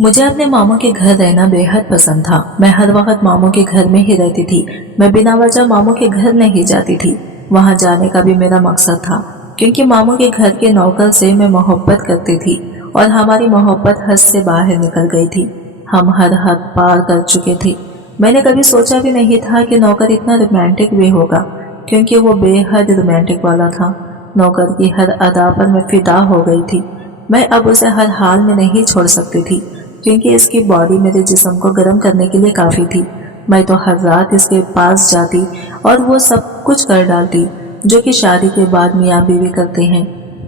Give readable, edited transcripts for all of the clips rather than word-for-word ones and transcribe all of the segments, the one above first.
मुझे अपने मामू के घर रहना बेहद पसंद था। मैं हर वक्त मामू के घर में ही रहती थी। मैं बिना वजह मामू के घर नहीं जाती थी। वहां जाने का भी मेरा मकसद था, क्योंकि मामू के घर के नौकर से मैं मोहब्बत करती थी और हमारी मोहब्बत हद से बाहर निकल गई थी। हम हर हद पार कर चुके थे। मैंने कभी सोचा भी नहीं था कि नौकर इतना रोमांटिक भी होगा, क्योंकि वो बेहद रोमांटिक वाला था। नौकर की हर अदा पर मैं फिदा हो गई थी। मैं अब उसे हर हाल में नहीं छोड़ सकती थी, क्योंकि इसकी बॉडी मेरे जिस्म को गर्म करने के लिए काफ़ी थी। मैं तो हर रात इसके पास जाती और वो सब कुछ कर डालती जो कि शादी के बाद मियाँ बीवी करते हैं।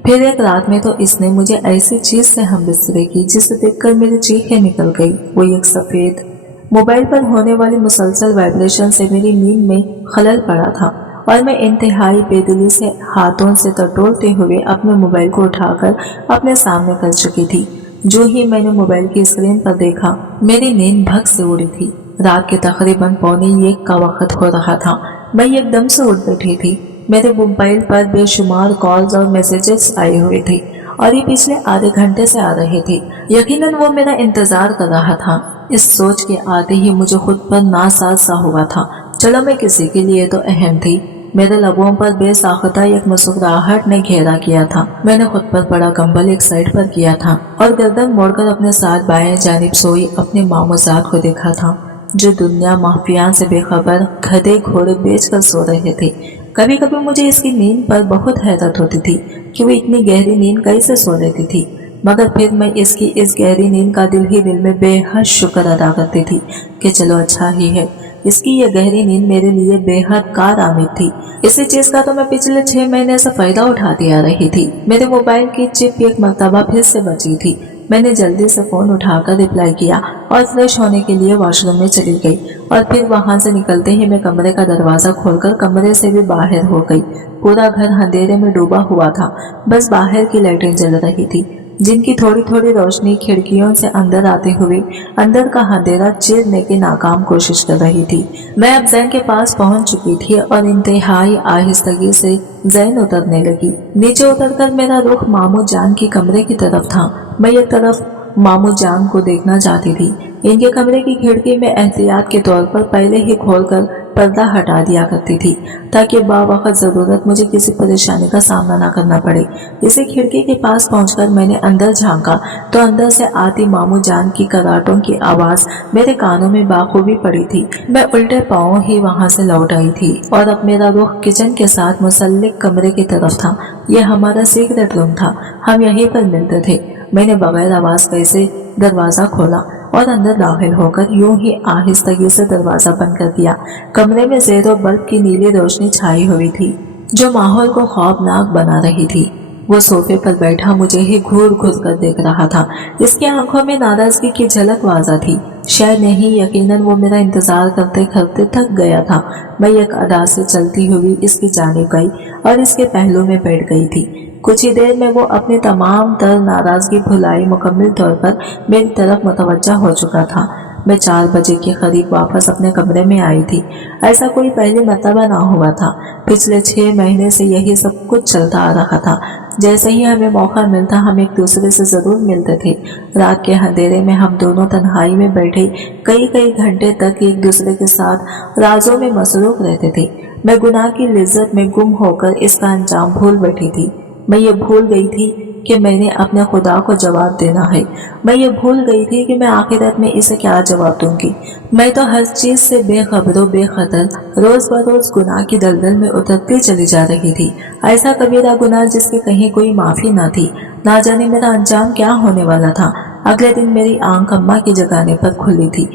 फिर एक रात में तो इसने मुझे ऐसी चीज़ से हमबिस्तरे की जिसे देखकर मेरी चीखें निकल गई। वो एक सफ़ेद मोबाइल पर होने वाली मुसलसल वाइब्रेशन से मेरी नींद में खलल पड़ा था और मैं इंतहाई बेदिली से हाथों से टटोलते हुए अपने मोबाइल को उठाकर अपने सामने कर चुकी थी। जो ही मैंने मोबाइल की स्क्रीन पर देखा, मेरी नींद भग से उड़ी थी। रात के तकरीबन 1:45 का वक्त हो रहा था। मैं एकदम से उठ बैठी थी। मेरे मोबाइल पर बेशुमार कॉल्स और मैसेजेस आए हुए थे और ये पिछले आधे घंटे से आ रहे थे। यकीनन वो मेरा इंतजार कर रहा था। इस सोच के आते ही मुझे खुद पर नासाज सा हुआ था। चलो, मैं किसी के लिए तो अहम थी। मेरे लबों पर बेसाख्ता एक मुस्कुराहट ने घेरा किया था। मैंने खुद पर पड़ा कंबल एक साइड पर किया था और गर्दन मोड़कर अपने साथ बाएं जानिब सोई अपने मामूजात को देखा था, जो दुनिया माफिया से बेखबर गधे घोड़े बेचकर सो रहे थे। कभी कभी मुझे इसकी नींद पर बहुत हैरत होती थी कि वो इतनी गहरी नींद कैसे सो लेती थी, मगर फिर मैं इसकी इस गहरी नींद का दिल ही दिल में बेहद शुक्र अदा करती थी कि चलो अच्छा ही है। इसकी यह गहरी नींद मेरे लिए बेहद कारआमद थी। इसी चीज का तो मैं पिछले 6 महीने से फायदा उठाती आ रही थी। मेरे मोबाइल की चिप एक मर्तबा फिर से बची थी। मैंने जल्दी से फोन उठाकर रिप्लाई किया और फ्रेश होने के लिए वॉशरूम में चली गई और फिर वहां से निकलते ही मैं कमरे का दरवाजा खोलकर कमरे से भी बाहर हो गई। पूरा घर अंधेरे में डूबा हुआ था। बस बाहर की लाइटें जल रही थी, जिनकी थोड़ी थोड़ी रोशनी खिड़कियों से अंदर आते हुए अंदर का अंधेरा चीरने की नाकाम कोशिश कर रही थी। मैं अब जैन के पास पहुंच चुकी थी और इंतहाई आहिस्तगी से जैन उतरने लगी। नीचे उतरकर मेरा रुख मामू जान की कमरे की तरफ था। मैं एक तरफ मामू जान को देखना चाहती थी। इनके कमरे की खिड़की में एहतियात के तौर पर पहले ही खोलकर पर्दा हटा दिया करती थी, ताकि बावक्त जरूरत मुझे किसी परेशानी का सामना न करना पड़े। इसी खिड़की के पास पहुंचकर मैंने अंदर झांका तो अंदर से आती मामू जान की कराटों की आवाज मेरे कानों में बाखूबी पड़ी थी। मैं उल्टे पांव ही वहां से लौट आई थी और अब मेरा रुख किचन के साथ मुसल्लिक कमरे की तरफ था। यह हमारा सीक्रेट रूम था। हम यहीं पर मिलते थे। मैंने बगैर आवाज कैसे दरवाजा खोला और अंदर दाखिल होकर यूं ही आहिस्तगी से दरवाजा बंद कर दिया। कमरे में ज़ेरो बल्ब की नीली रोशनी छाई हुई थी, जो माहौल को खौफनाक बना रही थी। वो सोफे पर बैठा मुझे ही घूर घूर कर देख रहा था। इसकी आंखों में नाराजगी की झलक वाज़ा थी। शायद नहीं, यकीनन वो मेरा इंतजार करते करते थक गया था। मैं एक अदा से चलती हुई इसकी जानिब गई और इसके पहलू में बैठ गई थी। कुछ ही देर में वो अपनी तमाम तर नाराजगी भुलाई मुकम्मल तौर पर मेरी तरफ मुतवज्जा हो चुका था। मैं 4 बजे के करीब वापस अपने कमरे में आई थी। ऐसा कोई पहली मर्तबा ना हुआ था। पिछले 6 महीने से यही सब कुछ चलता आ रहा था। जैसे ही हमें मौका मिलता हम एक दूसरे से जरूर मिलते थे। रात के अंधेरे में हम दोनों तन्हाई में बैठे कई कई घंटे तक एक दूसरे के साथ राजों में मसरूफ रहते थे। मैं गुनाह की लिज्जत में गुम होकर इसका अंजाम भूल बैठी थी। मैं ये भूल गई थी कि मैंने अपने खुदा को जवाब देना है। मैं ये भूल गई थी कि मैं आखिरत में इसे क्या जवाब दूंगी। मैं तो हर चीज से बेखबरो बेखतर रोज बरोज गुनाह की दलदल में उतरती चली जा रही थी। ऐसा कबीरा गुनाह जिसकी कहीं कोई माफी ना थी। ना जाने मेरा अंजाम क्या होने वाला था। अगले दिन मेरी आंख अम्मा की जगाने पर खुली थी,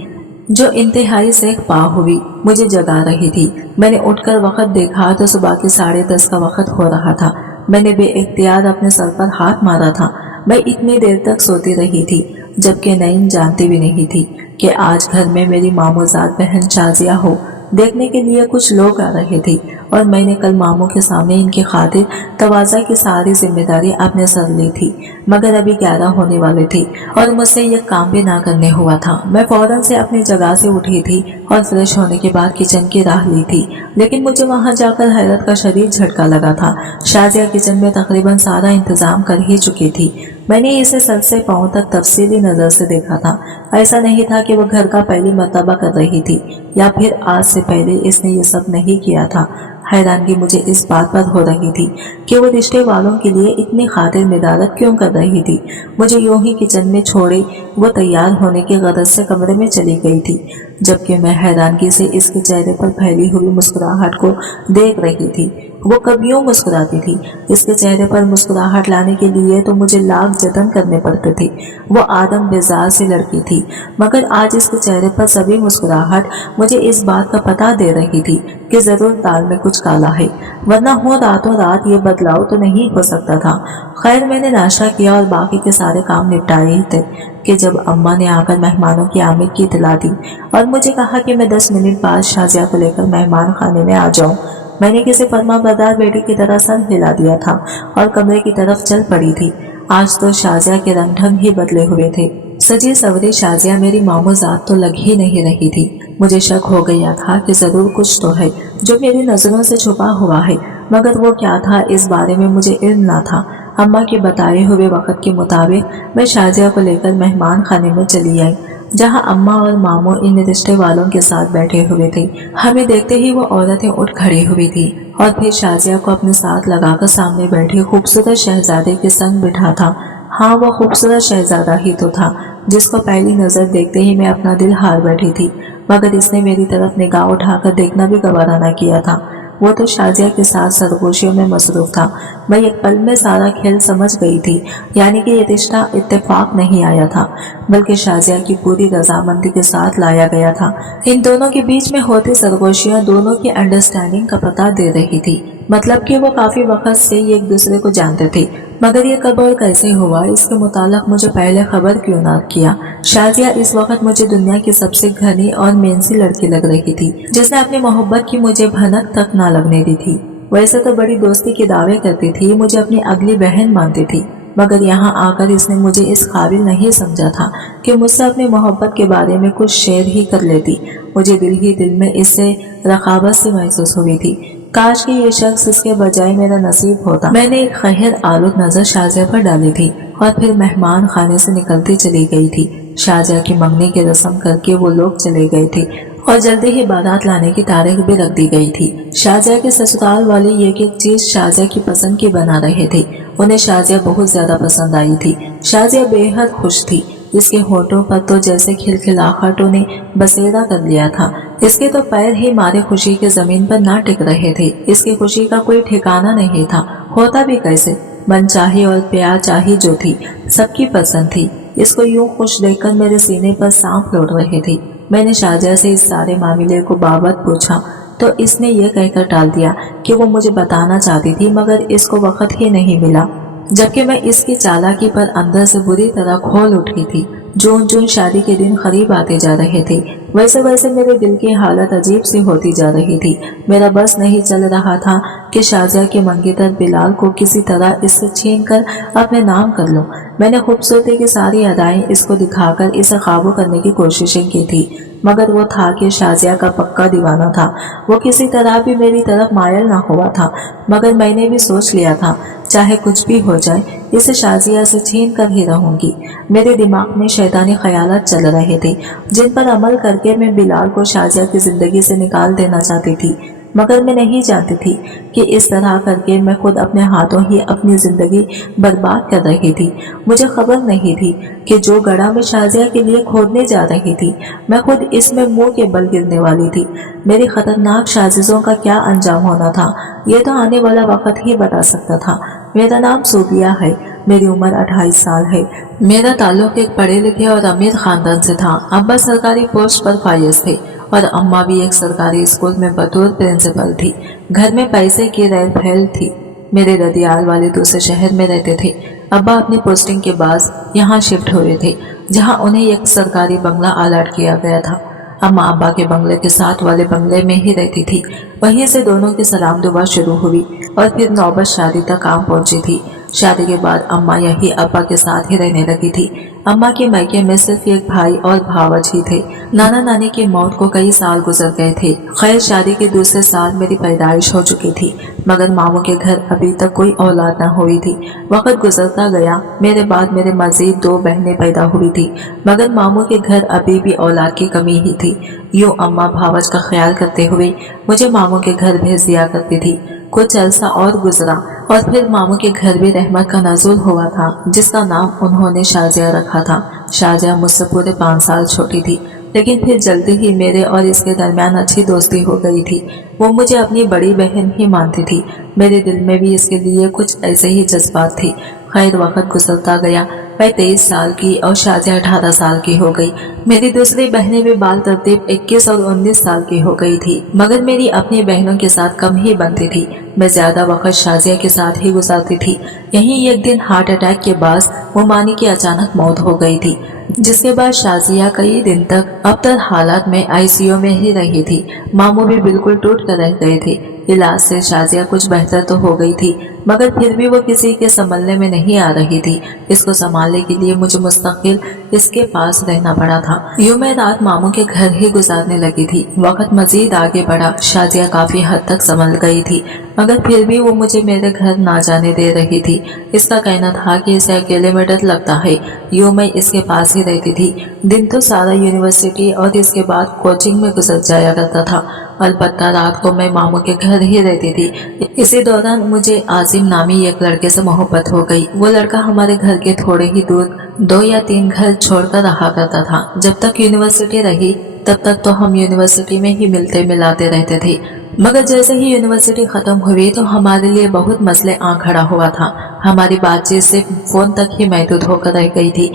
जो इंतहाई सेख पा हुई मुझे जगा रही थी। मैंने उठकर वक्त देखा तो सुबह के 10:30 का वक्त हो रहा था। मैंने बेइख्तियार अपने सर पर हाथ मारा था। मैं इतनी देर तक सोती रही थी, जबकि नईम जानती भी नहीं थी कि आज घर में मेरी मामूजात बहन शाजिया हो देखने के लिए कुछ लोग आ रहे थे और मैंने कल मामू के सामने इनकी खातिर तवाज़ा की सारी जिम्मेदारी अपने सर ली थी। मगर अभी 11 होने वाले थे और मुझसे ये काम भी ना करने हुआ था। मैं फौरन से अपनी जगह से उठी थी और फ्रेश होने के बाद किचन की राह ली थी, लेकिन मुझे वहां जाकर हैरत का शदीद झटका लगा था। शाजिया किचन में तकरीबन सारा इंतजाम कर ही चुकी थी। मैंने इसे सर से पांव तक तफसीली नजर से देखा था। ऐसा नहीं था कि वो घर का पहली मर्तबा कर रही थी या फिर आज से पहले इसने ये सब नहीं किया था। हैरानगी मुझे इस बात पर हो रही थी कि वो रिश्ते वालों के लिए इतनी खातिर मिदारत क्यों कर रही थी। मुझे यूं ही किचन में छोड़े वो तैयार होने की गरज से कमरे में चली गई थी, जबकि मैं हैरानगी से इसके चेहरे पर फैली हुई मुस्कुराहट को देख रही थी। वो कब यूं मुस्कुराती थी। इसके चेहरे पर मुस्कुराहट लाने के लिए तो मुझे लाख जतन करने पड़ते थे। वो आदम बेजार सी लड़की थी, मगर आज इसके चेहरे पर सभी मुस्कुराहट मुझे इस बात का पता दे रही थी कि जरूर दाल में कुछ काला है, वरना हो रातों रात ये बदलाव तो नहीं हो सकता था। खैर, मैंने नाश्ता किया और बाकी के सारे काम निपटाए थे कि जब अम्मा ने आकर मेहमानों की आमद की इतला दी और मुझे कहा कि मैं 10 मिनट बाद शाजिया को लेकर मेहमान खाने में आ जाऊं। मैंने किसी फरमाबरदार बेटी की तरह सर हिला दिया था और कमरे की तरफ चल पड़ी थी। आज तो शाजिया के रंग ढंग ही बदले हुए थे। सजी सवरी शाजिया मेरी मामूजात तो लग ही नहीं रही थी। मुझे शक हो गया था कि जरूर कुछ तो है जो मेरी नजरों से छुपा हुआ है, मगर वो क्या था इस बारे में मुझे इल्म न था। अम्मा के बताए हुए वक्त के मुताबिक मैं शाजिया को लेकर मेहमान खाने में चली आई, जहां अम्मा और मामू इन रिश्ते वालों के साथ बैठे हुए थे। हमें देखते ही वो औरतें उठ खड़ी हुई थी और फिर शाजिया को अपने साथ लगाकर सामने बैठे खूबसूरत शहजादे के संग बिठा था। हाँ, वो खूबसूरत शहजादा ही तो था जिसको पहली नजर देखते ही मैं अपना दिल हार बैठी थी, मगर इसने मेरी तरफ निगाह उठाकर देखना भी गवारा न किया था। वो तो शाजिया के साथ सरगोशियों में मसरूफ था। मैं एक पल में सारा खेल समझ गई थी, यानी कि ये रिश्ता इत्तेफाक नहीं आया था, बल्कि शाजिया की पूरी रजामंदी के साथ लाया गया था। इन दोनों के बीच में होती सरगोशियां दोनों की अंडरस्टैंडिंग का पता दे रही थी, मतलब कि वो काफी वक्त से एक दूसरे को जानते थे। मगर ये कब और कैसे हुआ, इसके मुताल्लिक मुझे पहले खबर क्यों ना किया। शाजिया इस वक्त मुझे दुनिया की सबसे घनी और मेहनती लड़की लग रही थी, जिसने अपनी मोहब्बत की मुझे भनक तक ना लगने दी थी। वैसे तो बड़ी दोस्ती के दावे करती थी, मुझे अपनी अगली बहन मानती थी, मगर यहाँ आकर इसने मुझे इस काबिल नहीं समझा था कि मुझसे अपनी मोहब्बत के बारे में कुछ शेयर ही कर लेती। मुझे दिल ही दिल में इससे रकाबत से महसूस हुई थी। काश कि ये शख्स इसके बजाय मेरा नसीब होता। मैंने एक खैर आलूद नजर शाजिया पर डाली थी और फिर मेहमान खाने से निकलती चली गई थी। शाजिया की मंगनी की रस्म करके वो लोग चले गए थे और जल्दी ही बारात लाने की तारीख भी रख दी गई थी। शाजिया के ससुराल वाले एक एक चीज शाजिया की पसंद की बना रहे थे। उन्हें शाजिया बहुत ज्यादा पसंद आई थी। शाजिया बेहद खुश थी। इसके होठों पर तो जैसे खिलखिलाहटों ने बसेरा कर लिया था। इसके तो पैर ही मारे खुशी के जमीन पर ना टिक रहे थे। इसकी खुशी का कोई ठिकाना नहीं था। होता भी कैसे, मनचाही और प्यार चाही जो थी सबकी पसंद थी। इसको यूं खुश देखकर मेरे सीने पर सांप लौट रहे थे। मैंने शाजिया से इस सारे मामले को बाबत पूछा तो इसने ये कहकर टाल दिया कि वो मुझे बताना चाहती थी, मगर इसको वक्त ही नहीं मिला, जबकि मैं इसकी चालाकी पर अंदर से बुरी तरह खोल उठी थी। जून जून शादी के दिन करीब आते जा रहे थे, वैसे वैसे मेरे दिल की हालत अजीब सी होती जा रही थी। मेरा बस नहीं चल रहा था कि शाजिया के मंगेतर बिलाल को किसी तरह इससे छीन कर अपने नाम कर लूं। मैंने खूबसूरती की सारी अदाएं इसको दिखाकर इसे काबू करने की कोशिशें की थी, मगर वो था कि शाजिया का पक्का दीवाना था। वो किसी तरह भी मेरी तरफ मायल ना हुआ था, मगर मैंने भी सोच लिया था चाहे कुछ भी हो जाए इसे शाजिया से छीन कर ही रहूंगी। मेरे दिमाग में शैतानी ख्यालात चल रहे थे, जिन पर अमल करके मैं बिलाल को शाजिया की जिंदगी से निकाल देना चाहती थी, मगर मैं नहीं जानती थी कि इस तरह करके मैं खुद अपने हाथों ही अपनी जिंदगी बर्बाद कर रही थी। मुझे खबर नहीं थी कि जो गड्ढा मैं शाजिया के लिए खोदने जा रही थी, मैं खुद इसमें मुंह के बल गिरने वाली थी। मेरी खतरनाक साजिशों का क्या अंजाम होना था, ये तो आने वाला वक्त ही बता सकता था। मेरा नाम सूबिया है, मेरी उम्र 28 साल है। मेरा ताल्लुक एक पढ़े लिखे और अमीर खानदान से था। अब्बा सरकारी पोस्ट पर फायज थे और अम्मा भी एक सरकारी स्कूल में बतौर प्रिंसिपल थी। घर में पैसे की रेल फैल थी। मेरे रदियाल वाले दूसरे शहर में रहते थे। अब्बा अपनी पोस्टिंग के बाद यहाँ शिफ्ट हुए थे, जहाँ उन्हें एक सरकारी बंगला अलॉट किया गया था। अम्मा अब्बा के बंगले के साथ वाले बंगले में ही रहती थी। वहीं से दोनों की सलाम दुआ शुरू हुई और फिर नौबत शादी तक आ पहुंची थी। शादी के बाद अम्मा यही अब्बा के साथ ही रहने लगी थी। अम्मा के मायके में सिर्फ एक भाई और भावज ही थे। नाना नानी की मौत को कई साल गुजर गए थे। खैर शादी के दूसरे साल मेरी पैदाइश हो चुकी थी, मगर मामू के घर अभी तक कोई औलाद न हुई थी। वक्त गुजरता गया, मेरे बाद मेरे मजीद 2 बहनें पैदा हुई थी, मगर मामू के घर अभी भी औलाद की कमी ही थी। यूं अम्मा भावज का ख्याल करते हुए मुझे मामू के घर भेज दिया करती थी। कुछ अरसा और गुजरा और फिर मामू के घर भी रहमत का नज़ुल हुआ था, जिसका नाम उन्होंने शाजिया रखा था। शाजिया मुझसे पूरे 5 साल छोटी थी, लेकिन फिर जल्दी ही मेरे और इसके दरमियान अच्छी दोस्ती हो गई थी। वो मुझे अपनी बड़ी बहन ही मानती थी। मेरे दिल में भी इसके लिए कुछ ऐसे ही जज्बात थी। खैर वक्त गुजरता गया, मैं 23 साल की और शाजिया 18 साल की हो गई। मेरी दूसरी बहनें भी बाल तरतीब 21 और 19 साल की हो गई थी, मगर मेरी अपनी बहनों के साथ कम ही बनती थी। मैं ज्यादा वक्त शाजिया के साथ ही गुजारती थी। यहीं एक दिन हार्ट अटैक के बाद मोमानी की अचानक मौत हो गई थी, जिसके बाद शाजिया कई दिन तक अबतर हालात में आईसीयू में ही रही थी। मामू भी बिल्कुल टूट कर रह गए थे। इलाज से शाजिया कुछ बेहतर तो हो गई थी, मगर फिर भी वो किसी के संभलने में नहीं आ रही थी। इसको संभालने के लिए मुझे मुस्तकिल इसके पास रहना पड़ा था। यूं मैं रात मामू के घर ही गुजारने लगी थी। वक्त मजीद आगे बढ़ा, शाजिया काफी हद तक संभल गई थी, मगर फिर भी वो मुझे मेरे घर ना जाने दे रही थी। इसका कहना था कि इसे अकेले में डर लगता है। यूं मैं इसके पास ही रहती थी। दिन तो सारा यूनिवर्सिटी और इसके बाद कोचिंग में गुजर जाया करता था। अलबत्ता रात को मैं मामू के घर ही रहती थी। इसी दौरान मुझे आसिम नामी एक लड़के से मोहब्बत हो गई। वो लड़का हमारे घर के थोड़े ही दूर 2 या 3 घर छोड़कर रहा करता था। जब तक यूनिवर्सिटी रही तब तक तो हम यूनिवर्सिटी में ही मिलते मिलाते रहते थे, मगर जैसे ही यूनिवर्सिटी खत्म हुई तो हमारे लिए बहुत मसले आ खड़ा हुआ था। हमारी बातचीत सिर्फ फोन तक ही महदूद होकर रह गई थी।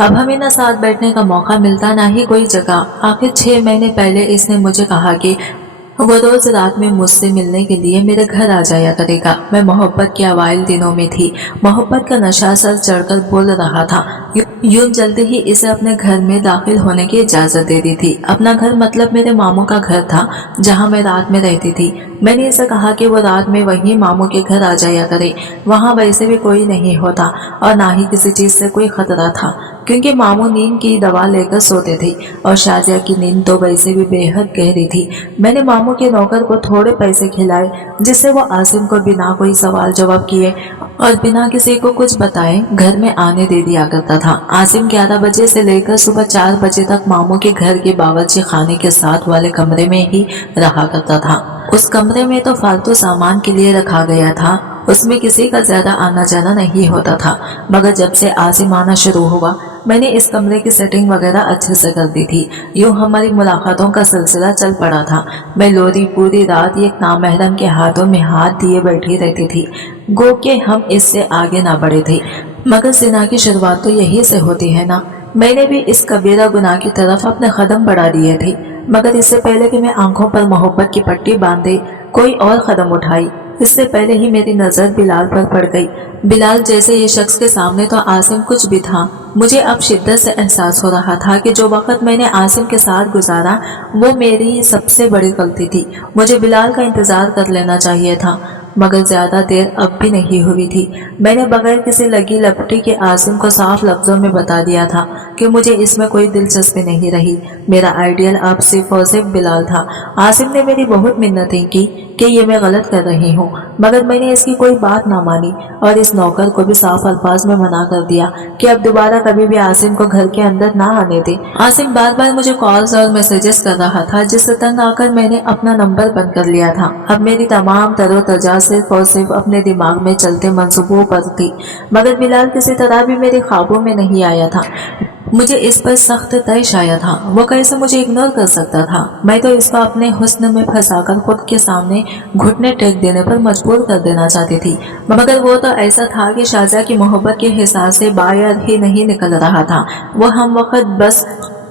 अब हमें न साथ बैठने का मौका मिलता, ना ही कोई जगह। आखिर 6 महीने पहले इसने मुझे कहा कि वो रोज रात में मुझसे मिलने के लिए मेरे घर आ जाया करेगा। मैं मोहब्बत के अवाइल दिनों में थी। मोहब्बत का नशा सर चढ़कर बोल रहा था। यूं जल्दी ही इसे अपने घर में दाखिल होने की इजाजत दे दी थी। अपना घर मतलब मेरे मामू का घर था, जहां मैं रात में रहती थी। मैंने इसे कहा कि वो रात में वही मामू के घर आ जाया करे। वहां वैसे भी कोई नहीं होता और ना ही किसी चीज से कोई खतरा था, क्योंकि मामू नींद की दवा लेकर सोते थे और शाजिया की नींद तो वैसे भी बेहद गहरी थी। मैंने मामू के नौकर को थोड़े पैसे खिलाए, जिससे वो आसिम को बिना कोई सवाल जवाब किए और बिना किसी को कुछ बताए घर में आने दे दिया करता था। आसिम 11 बजे से लेकर सुबह 4 बजे तक मामू के घर के बावर्ची खाने के साथ वाले कमरे में ही रहा करता था। उस कमरे में तो फालतू सामान के लिए रखा गया था, उसमें किसी का ज्यादा आना जाना नहीं होता था। मगर जब से आसिम आना शुरू हुआ, मैंने इस कमरे की सेटिंग वगैरह अच्छे से कर दी थी। यूं हमारी मुलाकातों का सिलसिला चल पड़ा था। मैं लोरी पूरी रात एक नामहरम के हाथों में हाथ दिए बैठी रहती थी, गो के हम इससे आगे ना बढ़े थे। मगर जिना की शुरुआत तो यही से होती है ना। मैंने भी इस कबीरा गुनाह की तरफ अपने कदम बढ़ा दिए थे, मगर इससे पहले कि मैं आंखों पर मोहब्बत की पट्टी बांधे कोई और कदम उठाई, इससे पहले ही मेरी नजर बिलाल पर पड़ गई। बिलाल जैसे ये शख्स के सामने तो आसिम कुछ भी था। मुझे अब शिद्दत से एहसास हो रहा था कि जो वक्त मैंने आसिम के साथ गुजारा वो मेरी सबसे बड़ी गलती थी। मुझे बिलाल का इंतजार कर लेना चाहिए था, मगर ज्यादा देर अब भी नहीं हुई थी। मैंने बगैर किसी लगी लपटी के आसिम को साफ लफ्जों में बता दिया था कि मुझे इसमें कोई दिलचस्पी नहीं रही। मेरा आइडियल अब सिर्फ और सिर्फ बिलाल था। आसिम ने मेरी बहुत मिन्नतें की कि ये मैं गलत कर रही हूँ, मगर मैंने इसकी कोई बात ना मानी और इस नौकर को भी साफ अल्फाज में मना कर दिया कि अब दोबारा कभी भी आसिम को घर के अंदर ना आने दे। आसिम बार बार मुझे कॉल्स और मैसेजेस कर रहा था, जिससे तंग आकर मैंने अपना नंबर बंद कर लिया था। अब मेरी तमाम तरोताजा सिर्फ और सिर्फ अपने दिमाग में चलते मंसूबों पर थी, मगर बिलाल किसी तरह भी मेरे ख्वाबों में नहीं आया था। मुझे इस पर सख्त तैश आया था। वो कैसे मुझे इग्नोर कर सकता था? मैं तो इसको अपने हुस्न में फंसाकर खुद के सामने घुटने टेक देने पर मजबूर कर देना चाहती थी, मगर वो तो ऐसा था कि शाजिया की मोहब्बत के हिसाब से बाहर ही नहीं निकल रहा था।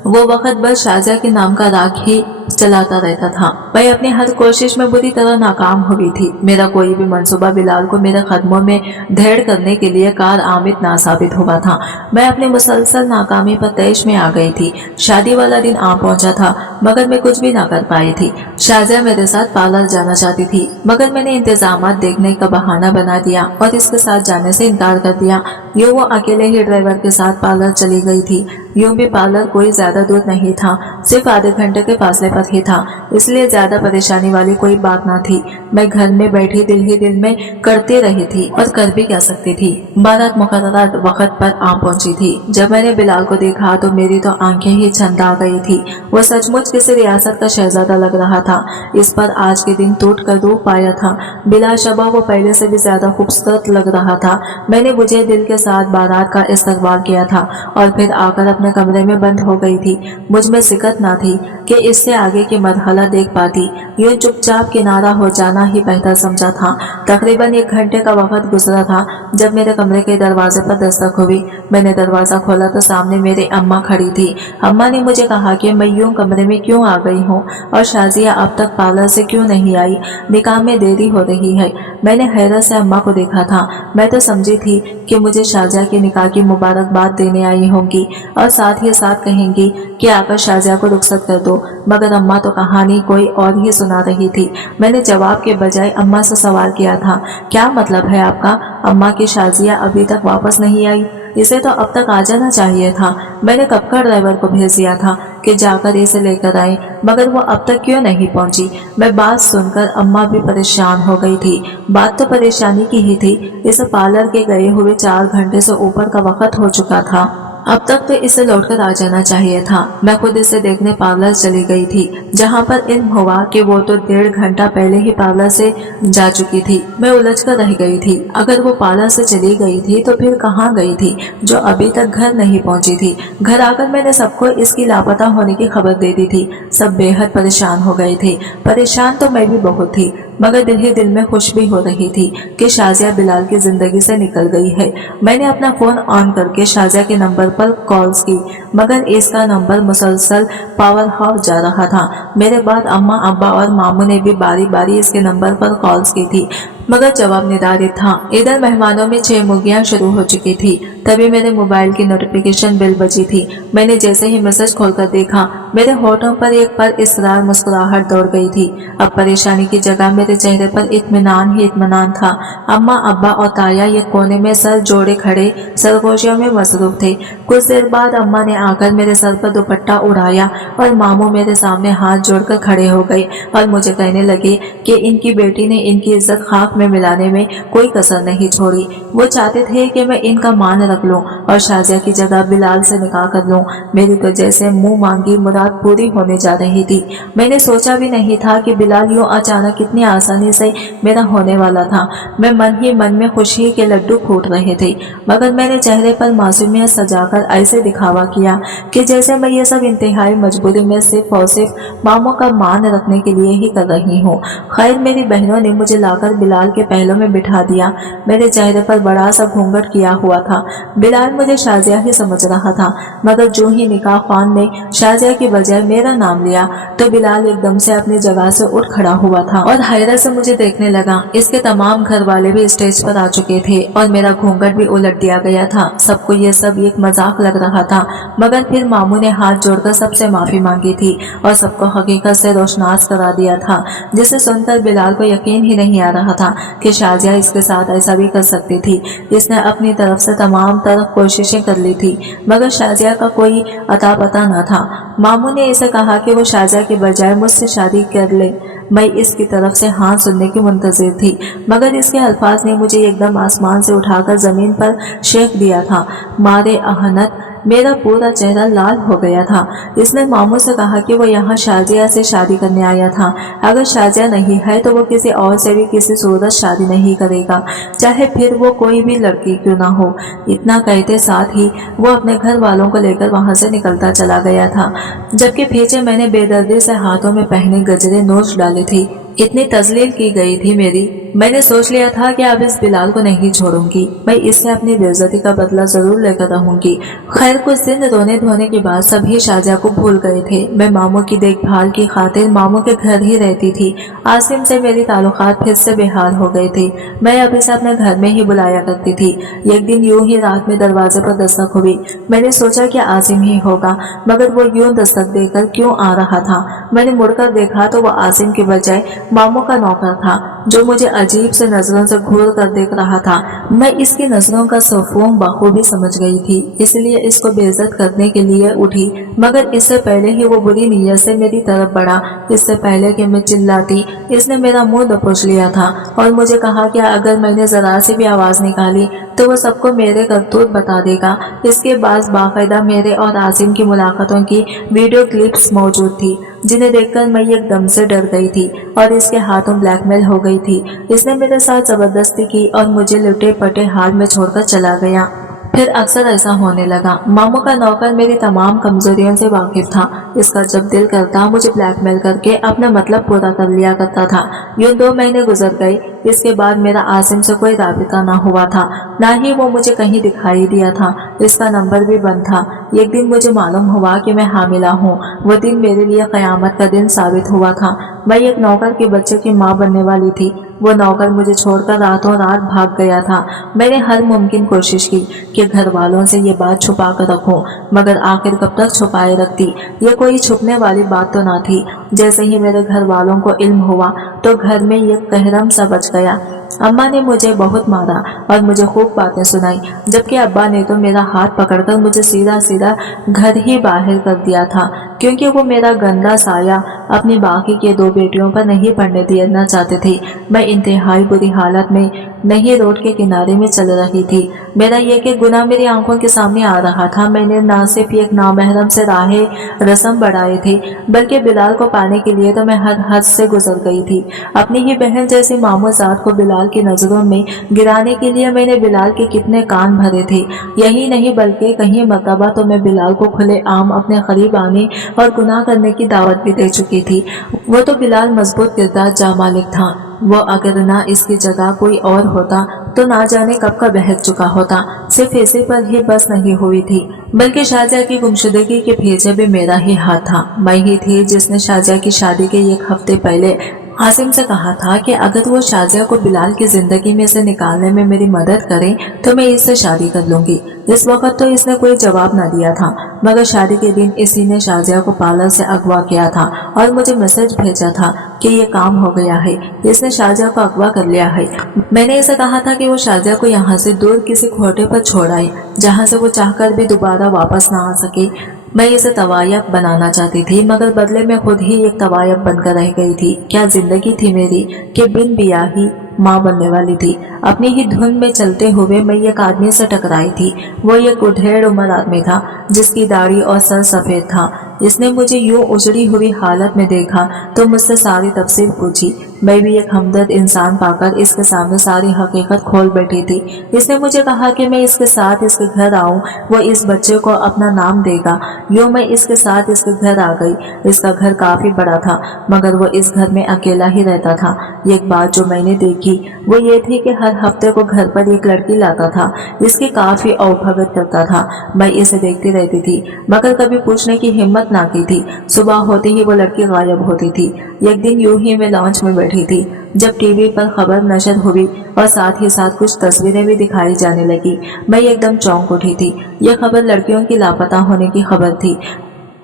वो वक्त बस शाजिया के नाम का राग ही चलाता रहता था। मैं अपनी हर कोशिश में बुरी तरह नाकाम हो गई थी। मेरा कोई भी मंसूबा बिलाल को मेरे कदमों में धेड़ करने के लिए कारआमद ना साबित हुआ था। मैं अपनी मुसलसल नाकामी पर तैश में आ गई थी। शादी वाला दिन आ पहुंचा था, मगर मैं कुछ भी ना कर पाई थी। शाजिया मेरे साथ पार्लर जाना चाहती थी, मगर मैंने इंतजामात देखने का बहाना बना दिया और इसके साथ जाने से इनकार कर दिया। यूँ वो अकेले ही ड्राइवर के साथ पार्लर चली गई थी। यूँ भी पार्लर कोई ज्यादा दूर नहीं था, सिर्फ आधे घंटे के फासले पर ही था, इसलिए ज्यादा परेशानी वाली कोई बात ना थी। मैं घर में बैठी दिल ही दिल में करती रही थी और कर भी क्या सकती थी। बारात मुकर्ररा वक्त पर आ पहुंची थी। जब मैंने बिलाल को देखा तो मेरी तो आंखें ही चंद आ गई थी। वो सचमुच किसी रियासत का शहजादा लग रहा था। इस पर आज के दिन टूट कर रूप पाया था। बिला शबा वो पहले से भी ज्यादा खूबसूरत लग रहा था। मैंने बुझे दिल के साथ बारात का इस्तकबाल किया था और फिर आकर अपने कमरे में बंद हो गई थी। मुझ में सिकत ना थी कि इससे आगे की मरहला देख पाती। यूं चुपचाप किनारा हो जाना ही बेहतर समझा था। तकरीबन 1 घंटे का वक्त गुजरा था जब मेरे कमरे के दरवाजे पर दस्तक हुई। मैंने दरवाजा खोला तो सामने मेरी अम्मा खड़ी थी। अम्मा ने मुझे कहा कि मैं यूं कमरे में क्यों आ गई हूँ और शाजिया अब तक पार्लर से क्यों नहीं आई, निकाह में देरी हो रही है। मैंने हैरत से अम्मा को देखा था। मैं तो समझी थी कि मुझे शाजिया के निकाह की मुबारकबाद देने आई होंगी और साथ ही साथ कहेंगी कि आकर शाजिया को रुखसत कर दो, मगर अम्मा तो कहानी कोई और ही सुना रही थी। मैंने जवाब के बजाय अम्मा से सवाल किया था, क्या मतलब है आपका? अम्मा की शाजिया अभी तक वापस नहीं आई? इसे तो अब तक आ जाना चाहिए था। मैंने कब का ड्राइवर को भेज दिया था कि जाकर इसे लेकर आए, मगर वो अब तक क्यों नहीं पहुंची? मैं बात सुनकर अम्मा भी परेशान हो गई थी। बात तो परेशानी की ही थी। इस पार्लर के गए हुए 4 घंटे से ऊपर का वक्त हो चुका था। अब तक तो इसे लौटकर आ जाना चाहिए था। मैं खुद इसे देखने पार्लर चली गई थी, जहां पर इल्म हुआ कि वो तो 1.5 घंटा पहले ही पार्लर से जा चुकी थी। मैं उलझकर रह गई थी। अगर वो पार्लर से चली गई थी तो फिर कहाँ गई थी जो अभी तक घर नहीं पहुंची थी? घर आकर मैंने सबको इसकी लापता होने की खबर दे दी थी। सब बेहद परेशान हो गए थे। परेशान तो मैं भी बहुत थी, मगर दिल ही दिल में खुश भी हो रही थी कि शाजिया बिलाल की जिंदगी से निकल गई है। मैंने अपना फोन ऑन करके शाजिया के नंबर पर कॉल्स की, मगर इसका नंबर मुसलसल पावर हाउस जा रहा था। मेरे बाद अम्मा, अब्बा और मामू ने भी बारी बारी इसके नंबर पर कॉल्स की थी, मगर जवाब निरारित था। इधर मेहमानों में 6 मुर्गियां शुरू हो चुकी थी। तभी मेरे मोबाइल की नोटिफिकेशन बेल बजी थी। मैंने जैसे ही मैसेज खोलकर देखा, मेरे होठों पर एक पर इसरार मुस्कुराहट दौड़ गई थी। अब परेशानी की जगह मेरे चेहरे पर इत्मीनान ही इत्मीनान था। अम्मा, अब्बा और ताया ये कोने में सर जोड़े खड़े सरगोशियों में मसरूफ थे। कुछ देर बाद अम्मा ने आकर मेरे सर पर दुपट्टा उड़ाया और मामू मेरे सामने हाथ जोड़कर खड़े हो गए और मुझे कहने लगे कि इनकी बेटी ने इनकी इज्जत खाक में मिलाने में कोई कसर नहीं छोड़ी। वो चाहते थे कि मैं इनका मान रख लूं और शाजिया की जगह बिलाल से निकाह कर लूं। मेरी तो जैसे मुंह मांगी मुराद पूरी होने जा रही थी। मैंने सोचा भी नहीं था कि बिलाल यूं अचानक इतनी आसानी से मेरा होने वाला था। मैं मन ही मन में खुशी के लड्डू फूट रहे थे, मगर मैंने चेहरे पर मासूमियत सजाकर ऐसे दिखावा किया कि जैसे मैं ये सब इंतहाई मजबूरी में सिर्फ और सिर्फ मामू का मान रखने के लिए ही कर रही हूँ। खैर, मेरी बहनों ने मुझे लाकर बिलाल के पहलों में बिठा दिया। मेरे चेहरे पर बड़ा सा घूंघट किया हुआ था। बिलाल मुझे शाजिया ही समझ रहा था, मगर जो ही निकाह खान ने शाजिया की बजाय मेरा नाम लिया तो बिलाल एकदम से अपनी जगह से उठ खड़ा हुआ था और हैरत से मुझे देखने लगा। इसके तमाम घर वाले भी स्टेज पर आ चुके थे और मेरा घूंघट भी उलट दिया गया था। सबको ये सब एक मजाक लग रहा था, मगर फिर मामू ने हाथ जोड़कर सबसे माफी मांगी थी और सबको हकीकत से रोशनास करा दिया था, जिसे सुनकर बिलाल को यकीन ही नहीं आ रहा था कि शाजिया इसके साथ ऐसा भी कर सकती थी। इसने अपनी तरफ से तमाम तरफ कोशिशें कर ली थी, मगर शाजिया का कोई अता पता न था। मामू ने इसे कहा कि वो शाजिया के बजाय मुझसे शादी कर ले। मैं इसकी तरफ से हाँ सुनने की मुंतजिर थी, मगर इसके अल्फाज ने मुझे एकदम आसमान से उठाकर जमीन पर शेक दिया था। मारे अहनत मेरा पूरा चेहरा लाल हो गया था। इसने मामू से कहा कि वो यहाँ शाजिया से शादी करने आया था। अगर शाजिया नहीं है तो वो किसी और से भी किसी सूरत शादी नहीं करेगा, चाहे फिर वो कोई भी लड़की क्यों ना हो। इतना कहते साथ ही वो अपने घर वालों को लेकर वहां से निकलता चला गया था, जबकि पीछे मैंने बेदर्दी से हाथों में पहने गजरे नोच डाले थे। कितनी तजलील की गई थी मेरी। मैंने सोच लिया था कि अब इस बिलाल को नहीं छोड़ूंगी, मैं इससे अपनी बेइज्जती का बदला जरूर लेकर रहूंगी। खैर कुछ दिन रोने धोने के बाद सभी शाहजहा को भूल गए थे। मैं मामू की देखभाल की खातिर मामू के घर ही रहती थी। आसिम से मेरी ताल्लुकात फिर से बेहाल हो गए थे। मैं अब इसे अपने घर में ही बुलाया करती थी। एक दिन यूं ही रात में दरवाजे पर दस्तक हुई। मैंने सोचा कि आसिम ही होगा, मगर वो यूं दस्तक देकर क्यों आ रहा था। मैंने मुड़कर देखा तो वो आसिम की बजाय मामू का नौकर था, जो मुझे अजीब से नजरों से घूर कर देख रहा था। मैं इसकी नजरों का सफूम बखूबी समझ गई थी, इसलिए इसको बेइज्जत करने के लिए उठी, मगर इससे पहले ही वो बुरी नीयत से मेरी तरफ बढ़ा। इससे पहले कि मैं चिल्लाती, इसने मेरा मुंह दबोच लिया था और मुझे कहा कि अगर मैंने जरा सी भी आवाज निकाली तो वो सबको मेरे करतूत बता देगा। इसके बाद बाकायदा मेरे और आसिम की मुलाकातों की वीडियो क्लिप्स मौजूद थी, जिन्हें देखकर मैं एकदम से डर गई थी और इसके हाथों ब्लैकमेल हो गई थी। इसने मेरे साथ जबरदस्ती की और मुझे लुटे पटे हाल में छोड़कर चला गया। फिर अक्सर ऐसा होने लगा। मामू का नौकर मेरी तमाम कमजोरियों से वाकिफ था। इसका जब दिल करता मुझे ब्लैकमेल करके अपना मतलब पूरा कर लिया करता था। यूं 2 महीने गुजर गए। इसके बाद मेरा आसिम से कोई राबिता ना हुआ था, ना ही वो मुझे कहीं दिखाई दिया था। इसका नंबर भी बंद था। एक दिन मुझे मालूम हुआ कि मैं हामिला हूँ। वो दिन मेरे लिए कयामत का दिन साबित हुआ था। मैं एक नौकर के बच्चे की माँ बनने वाली थी। वो नौकर मुझे छोड़कर रातों रात भाग गया था। मैंने हर मुमकिन कोशिश की कि घर वालों से ये बात छुपा कर रखूं, मगर आखिर कब तक छुपाए रखती। ये कोई छुपने वाली बात तो ना थी। जैसे ही मेरे घर वालों को इल्म हुआ तो घर में ये कहरम सा बच गया। अम्मा ने मुझे बहुत मारा और मुझे खूब बातें सुनाई, जबकि अब्बा ने तो मेरा हाथ पकड़कर मुझे सीधा सीधा घर ही बाहर कर दिया था, क्योंकि वो मेरा गंदा साया अपनी बाकी के 2 बेटियों पर नहीं पड़ने देना चाहते थे। मैं इंतहाई बुरी हालत में नहीं रोड के किनारे में चल रही थी। मेरा ये कि गुनाह मेरी आंखों के सामने आ रहा था। मैंने ना सिर्फ एक नामहरम से राहे रस्म बढ़ाए थे, बल्कि बिलाल को पाने के लिए तो मैं हर हद से गुजर गई थी। अपनी ही बहन जैसी मामूजात को बिलाल की नजरों में गिराने के लिए मैंने बिलाल के कितने कान भरे थे। यही नहीं बल्कि कहीं मरतबा तो मैं बिलाल को खुले आम अपने करीब आने और गुनाह करने की दावत भी दे चुकी थी। वो तो बिलाल मजबूत किरदार जामालिक था। वो अगर ना इसकी जगह कोई और होता तो ना जाने कब का बहक चुका होता। सिर्फ इसी पर ही बस नहीं हुई थी, बल्कि शाहजहा की गुमशुदगी के पीछे भी मेरा ही हाथ था। मैं ही थी जिसने शाहजहा की शादी के 1 हफ्ते पहले आसिम से कहा था कि अगर वो शाहजहा को बिलाल की जिंदगी में से निकालने में मेरी मदद करे तो मैं इससे शादी कर लूंगी। इस वक्त तो इसने कोई जवाब न दिया था, मगर शादी के दिन इसी ने शाहजहा को पार्लर से अगवा किया था और मुझे मैसेज भेजा था कि ये काम हो गया है, इसने शाहजहा को अगवा कर लिया है। मैंने इसे कहा था कि वो शाहजहा को यहाँ से दूर किसी खोटे पर छोड़ाए, जहाँ से वो चाहकर भी दोबारा वापस ना आ सके। मैं इसे तवायब बनाना चाहती थी, मगर बदले में खुद ही एक तवायब बनकर रह गई थी। क्या जिंदगी थी मेरी कि बिन बियाही माँ बनने वाली थी। अपनी ही धुन में चलते हुए मैं एक आदमी से टकराई थी। वो एक उधेड़ उम्र आदमी था, जिसकी दाढ़ी और सर सफेद था। इसने मुझे यूं उजड़ी हुई हालत में देखा तो मुझसे सारी तफसील पूछी। मैं भी एक हमदर्द इंसान पाकर इसके सामने सारी हकीकत खोल बैठी थी। इसने मुझे कहा कि मैं इसके साथ इसके घर आऊं, वो इस बच्चे को अपना नाम देगा। यूं मैं इसके साथ इसके घर आ गई। इसका घर काफी बड़ा था, मगर वो इस घर में अकेला ही रहता था। एक बात जो मैंने देखी वो ये थी कि हर हफ्ते को घर पर एक लड़की लाता था। इसकी काफी औभगत करता था। मैं इसे देखती रहती थी, मगर कभी पूछने की हिम्मत ना की थी। सुबह होते ही वो लड़की गायब होती थी। एक दिन यूं ही मैं लॉन्च में बैठी थी, जब टीवी पर खबर नशर हुई और साथ ही साथ कुछ तस्वीरें भी दिखाई जाने लगी। मैं एकदम चौंक उठी थी। यह खबर लड़कियों की लापता होने की खबर थी,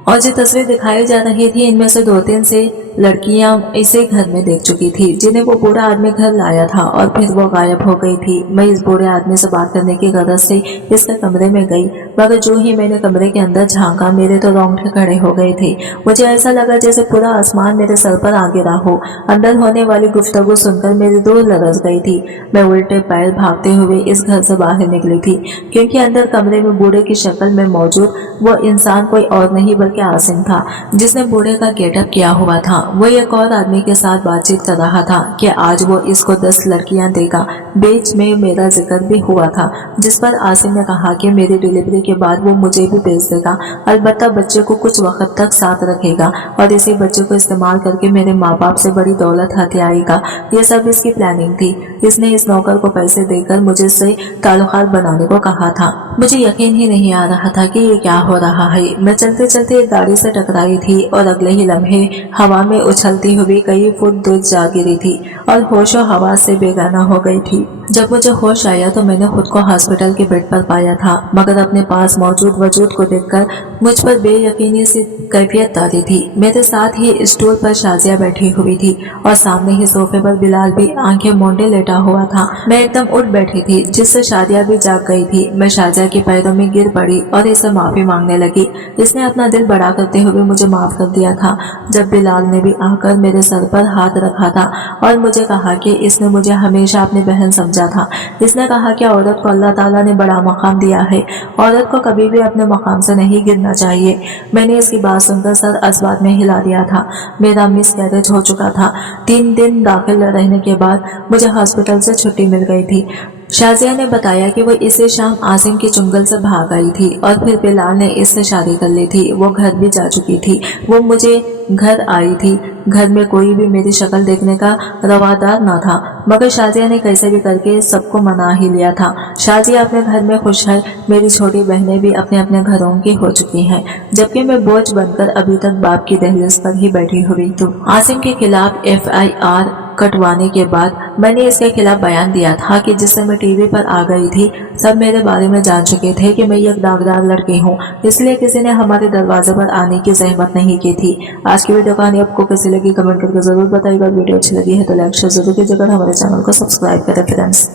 और जो तस्वीर दिखाई जा रही थी इनमें से 2-3 से लड़कियां इसे घर में देख चुकी थी, जिन्हें वो बूढ़ा आदमी घर लाया था और फिर वो गायब हो गई थी। मैं इस बूढ़े आदमी से बात करने की गरज से इसके कमरे में गई, मगर जो ही मैंने कमरे के अंदर झांका मेरे तो रोंगटे खड़े हो गए थे। मुझे ऐसा लगा जैसे पूरा आसमान मेरे सर पर आ गिरा हो। अंदर होने वाली गुफ्तगू सुनकर मेरी रूह लरज गई थी। मैं उल्टे पैर भागते हुए इस घर से बाहर निकली थी, क्योंकि अंदर कमरे में बूढ़े की शक्ल में मौजूद वो इंसान कोई और नहीं बल्कि आसिम था, जिसने बूढ़े का गेटअप किया हुआ था। वो एक और आदमी के साथ बातचीत कर रहा था कि आज वो इसको 10 लड़कियां देगा। बीच में मेरा जिक्र भी हुआ था, जिस पर आसिम ने कहा कि मेरी डिलीवरी के बाद वो मुझे भी भेज देगा, अलबत्ता बच्चे को कुछ वक्त तक साथ रखेगा और इसी बच्चे को इस्तेमाल करके मेरे माँ बाप से बड़ी दौलत हथियाएगा। ये सब इसकी प्लानिंग थी। इसने इस नौकर को पैसे देकर मुझे से ताल्लुकात बनाने को कहा था। मुझे यकीन ही नहीं आ रहा था कि ये क्या हो रहा है। मैं चलते चलते एक गाड़ी से टकराई थी और अगले ही लम्हे हवा में उछलती हुई कई फुट दूर जा गिरी थी और होशो हवास से बेगाना हो गई थी। जब मुझे होश आया तो मैंने खुद को हॉस्पिटल के बेड पर पाया था, मगर अपने पास मौजूद वजूद को देखकर मुझ पर बेयकीनी सी कैफियत तारी थी। मेरे साथ ही स्टूल पर शाजिया बैठी हुई थी और सामने ही सोफे पर बिलाल भी आंखें मोंडे लेटा हुआ था। मैं एकदम उठ बैठी थी, जिससे शाजिया भी जाग गई थी। मैं शाजिया के पैरों में गिर पड़ी और इससे माफी मांगने लगी। इसने अपना दिल बड़ा करते हुए मुझे माफ कर दिया था। जब बिलाल ने भी आकर मेरे सर पर हाथ रखा था और मुझे कहा कि इसने मुझे हमेशा अपनी बहन समझा था। इसने कहा कि औरत को अल्लाह ताला ने बड़ा मकाम दिया है, औरत को कभी भी अपने मकाम से नहीं गिरना चाहिए। मैंने इसकी बात सुनकर सर असबात में हिला दिया था। मेरा मिस कैरेज हो चुका था। 3 दिन दाखिल रहने के बाद मुझे हॉस्पिटल से छुट्टी मिल गई थी। शाजिया ने बताया कि वो इसी शाम आसिम की चुंगल से भाग आई थी और फिर बिलाल ने इससे शादी कर ली थी। वो घर भी जा चुकी थी। वो मुझे घर आई थी। घर में कोई भी मेरी शक्ल देखने का रवादार न था, मगर शाजिया ने कैसे भी करके सबको मना ही लिया था। शाजिया अपने घर में खुश है। मेरी छोटी बहनें भी अपने अपने घरों की हो चुकी हैं, जबकि मैं बोझ बनकर अभी तक बाप की दहलीज पर ही बैठी हुई थी। आसिम के खिलाफ FIR कटवाने के बाद मैंने इसके खिलाफ बयान दिया था कि जिससे मैं टीवी पर आ गई थी, सब मेरे बारे में जान चुके थे कि मैं एक दागदार लड़की हूँ, इसलिए किसी ने हमारे दरवाजे पर आने की जहमत नहीं की थी। आज की वीडियो कहानी आपको कैसी लगी कमेंट करके जरूर बताइएगा। वीडियो अच्छी लगी है तो लाइक शेयर जरूर कीजिएगा। हमारे चैनल को सब्सक्राइब करें फ्रेंड्स।